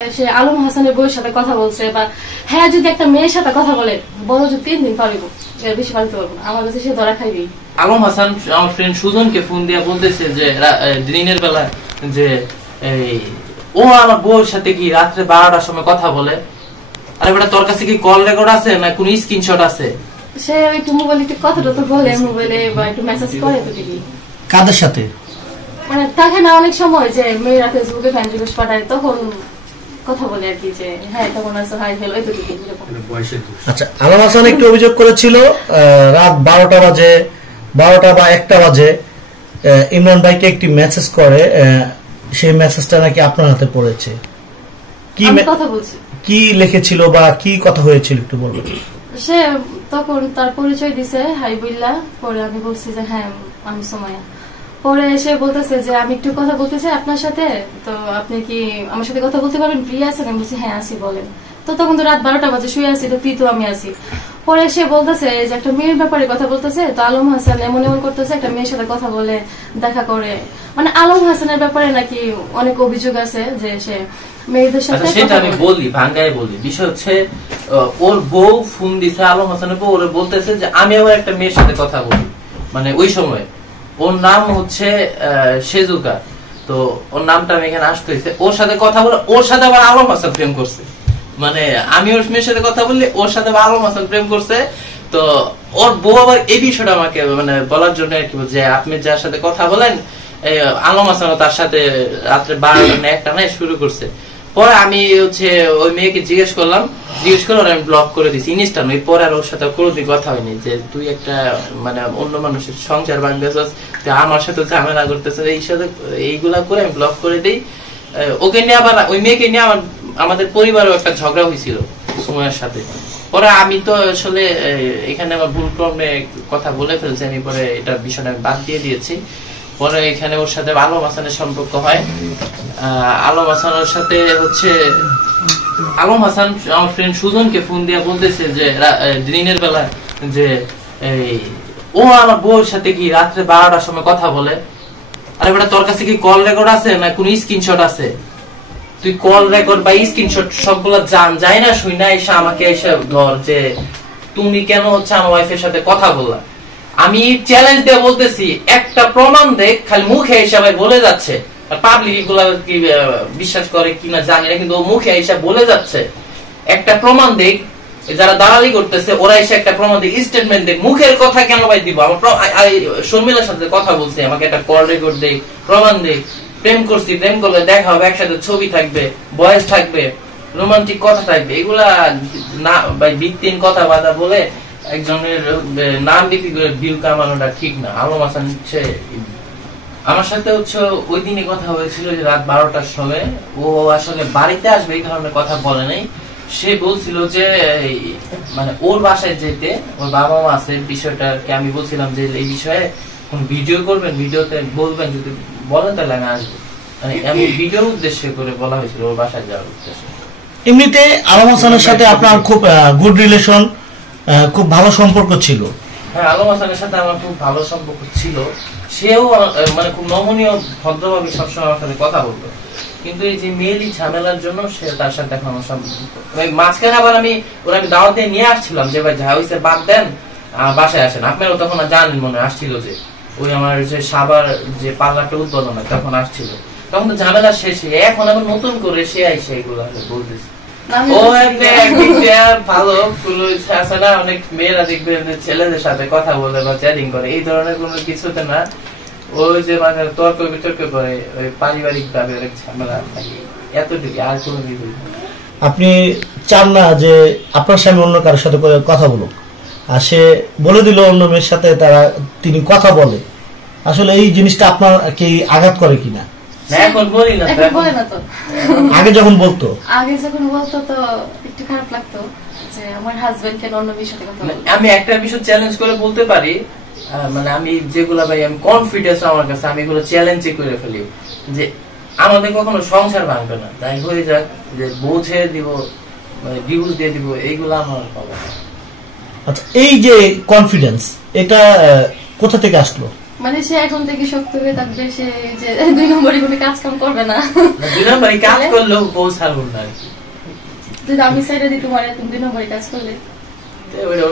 সে আলম হাসানের বউয়ের সাথে কথা বলছে বা হ্যাঁ যদি একটা মেয়ের সাথে কথা বলে বড় যে 3 দিন পারিব এর বেশি পারতে পারবো না। আমার কাছে সে ধরা খাইবি। আলম হাসান আমার ফ্রেন্ড সুজনকে ফোন দিয়ে বলতেছে যে দিনের বেলা যে ও আমার বউয়ের সাথে কি রাত্রে 12টার সময় কথা বলে। আরে বেটা তোর কাছে কি কল রেকর্ড আছে না কোন স্ক্রিনশট আছে? সে একটু মোবাইলে একটু কথাটা তো বলে মোবাইলে বা একটু মেসেজ করে তো দিবি। কাদের সাথে? মানে তাকে না অনেক সময় যে মেয়েরা ফেসবুকে ফ্রেন্ড রিকোয়েস্ট পাঠায় তখন কথা বলে আর কি যে হ্যাঁ তখন আছে হাই হ্যালো এই তো দিবি। আচ্ছা আলম হাসান একটু অভিযোগ করেছিল রাত 12টা বাজে 12টা বা 1টা বাজে ইমরান ভাইকে একটি মেসেজ করে, সেই মেসেজটা নাকি আপনার হাতে পড়েছে। কি কথা বলছি, কি লিখেছিল বা কি কথা হয়েছিল একটু বলবেন? সে তখন তার পরিচয় দিছে হাই বিল্লা, পরে আমি বলছি যে হ্যাঁ আমি সুমাইয়া। পরে এসে বলতেছে যে আমি একটু কথা বলতে চাই আপনার সাথে, তো আপনি কি আমার সাথে কথা বলতে পারবেন, ফ্রি আছেন? আমি বলছি হ্যাঁ আসি বলেন। তো তখন তো রাত 12টা বাজে শুয়ে আছি, তো ফ্রি তো আমি আছি। পরে সে বলতেছে যে একটা মেয়ের ব্যাপারে কথা বলতেছে, তো আলম হাসান এমন এমন করতেছে একটা মেয়ের সাথে কথা বলে দেখা করে, মানে আলম হাসানের ব্যাপারে নাকি অনেক অভিযোগ আছে যে সে মেয়েদের সাথে। সেটা আমি বলি ভাঙ্গায় বলি, বিষয় হচ্ছে ওর বউ ফোন দিছে আলম হাসানের বউ, ওরে বলতেছে যে আমি আবার একটা মেয়ের সাথে কথা বলি, মানে ওই সময় ওর নাম হচ্ছে সেজুকা, তো ওর নামটা আমি এখানে আসতে হয়েছে। ওর সাথে কথা বলে ওর সাথে আবার আলম হাসান প্রেম করছে, মানে আমি ওর মেয়ের সাথে কথা বললে ওর সাথে আলম হাসান প্রেম করছে। তো ওর বউ আবার এই বিষয়টা আমাকে মানে বলার জন্য আর কি যে আপনি যার সাথে কথা বলেন আলম হাসান তার সাথে রাত্রে 12টা না 1টা নাই শুরু করছে। পরে আমি হচ্ছে ওই মেয়েকে জিজ্ঞেস করলাম, করে আমি ব্লক করে দিছি ইনস্টা নয়। পরে আর ওর সাথে কোনোদিন কথা হয়নি যে তুই একটা মানে অন্য মানুষের সংসার ভাঙতেছিস, তুই আমার সাথে ঝামেলা করতেছিস, এই সাথে এইগুলা করে আমি ব্লক করে দিই। ওকে নিয়ে আবার ওই মেয়েকে নিয়ে আমাদের পরিবারেও একটা ঝগড়া হয়েছিল সময়ের সাথে। পরে আমি তো আসলে এখানে আমার ভুল ক্রমে কথা বলে ফেলছি, আমি পরে এটা বিষয়টা বাদ দিয়ে দিয়েছি। পরে এখানে ওর সাথে আলম হাসানের সম্পর্ক হয়। আলম হাসানের সাথে হচ্ছে আলম হাসান আমার ফ্রেন্ড সুজনকে ফোন দিয়ে বলতেছে যে দিনের বেলা যে ও আমার বউয়ের সাথে কি রাত্রে 12টার সময় কথা বলে। আরে বেটা তোর কাছে কি কল রেকর্ড আছে না কোন স্ক্রিনশট আছে? তুই কল রেকর্ড বা স্ক্রিনশট সবগুলা যাই না শুই না এসে আমাকে এসে ধর যে তুমি কেন হচ্ছে আমার ওয়াইফের সাথে কথা বললা। আমি চ্যালেঞ্জ দিয়ে বলতেছি একটা প্রমাণ দেখ, খালি মুখে হিসাবে বলে যাচ্ছে, পাবলিক গুলা কি বিশ্বাস করে কিনা জানি না, কিন্তু ও মুখে হিসাব বলে যাচ্ছে একটা প্রমাণ দেখ। যারা দালালি করতেছে ওরা এসে একটা প্রমাণ দেখ, স্টেটমেন্ট দেখ। মুখের কথা কেন ভাই দিব? আমার শর্মিলার সাথে কথা বলছি, আমাকে একটা কল রেকর্ড দেখ, প্রমাণ দেখ। প্রেম করছি, প্রেম করলে দেখা হবে, একসাথে ছবি থাকবে, বয়স থাকবে, রোমান্টিক কথা থাকবে, এগুলা না ভাই ভিত্তিহীন কথা বাধা বলে একজনের নাম বিক্রি করে ভিউ কামানোটা ঠিক না। আলম হাসান হচ্ছে আমার সাথে হচ্ছে ওই দিনই কথা হয়েছিল যে রাত 12টার সময় ও আসলে বাড়িতে আসবে এই ধরনের কথা বলে নাই। সে বলছিল যে মানে ওর বাসায় যেতে, ওর বাবা মা আছে, বিষয়টাকে আমি বলছিলাম যে এই বিষয়ে কোন ভিডিও করবেন, ভিডিওতে বলবেন, যদি বলেন তাহলে আমি আসবো, মানে এমন ভিডিওর উদ্দেশ্যে করে বলা হয়েছিল ওর বাসায় যাওয়ার উদ্দেশ্যে। এমনিতে আলম হাসানের সাথে আপনার খুব গুড রিলেশন, খুব ভালো সম্পর্ক ছিল? হ্যাঁ আলম হাসানের সাথে আমার খুব ভালো সম্পর্ক ছিল। সেও মানে খুব নমনীয় ভদ্রভাবে সবসময় আমার সাথে কথা বলতো, কিন্তু এই যে মেয়েলি ঝামেলার জন্য সে তার সাথে এখন আমার সম্পর্ক। মাঝখানে আবার আমি দাওয়াতে নিয়ে আসছিলাম যে ভাই যা হয়েছে বাদ দেন, বাসায় আসেন। আপনারাও তখন জানেন মনে আসছিল যে ওই আমার যে সাবার যে পার্লারটা উদ্বোধন হয় তখন আসছিল, তখন তো ঝামেলা শেষে। এখন আবার নতুন করে সে আইসে এগুলো বলতেছে। ও ভালো আছে না, অনেক মেয়েরা দেখবেন ছেলেদের সাথে কথা বলে বা চ্যাটিং করে, এই ধরনের কোনো কিছুতে না। ওই যে মানে তর্ক বিতর্ক করে, ওই পারিবারিক ভাবে অনেক ঝামেলা থাকে, এতটুকু আর কোনো কিছু। আপনি চান না যে আপনার স্বামী অন্য কারোর সাথে কথা বলুক, আর সে বলে দিল অন্য মেয়ের সাথে তিনি কথা বলে, আসলে এই জিনিসটা আপনার কি আঘাত করে কিনা? এখন বলি না, বলে না তো। আগে যখন বলতো তো একটু খারাপ লাগতো যে আমার হাজবেন্ড কেন অন্য মেয়ের সাথে কথা বলে। আমি একটা বিষয় চ্যালেঞ্জ করে বলতে পারি, মানে আমি যেগুলা ভাই আমি কনফিডেন্স আমার কাছে, আমি এগুলো চ্যালেঞ্জে করে ফেলি যে আমাদের কখনো সংসার ভাঙবে না, তাই হয়ে যাক যে বোঝে দিব, মানে ডিভোর্স দিয়ে দিব, এইগুলো আমার পাবো। আচ্ছা এই যে কনফিডেন্স, এটা কোথা থেকে আসলো? মানে সে এখন থেকে শক্ত হয়ে থাকবে, সে যে 2 নম্বরে কোনো কাজ কাম করবে না। 2 নম্বরে কাজ করলেও বউ ছাড়বো না আর কি। যদি আমি সাইডে দিতে পারি, তুমি 2 নম্বরে কাজ করলে তো ওইটা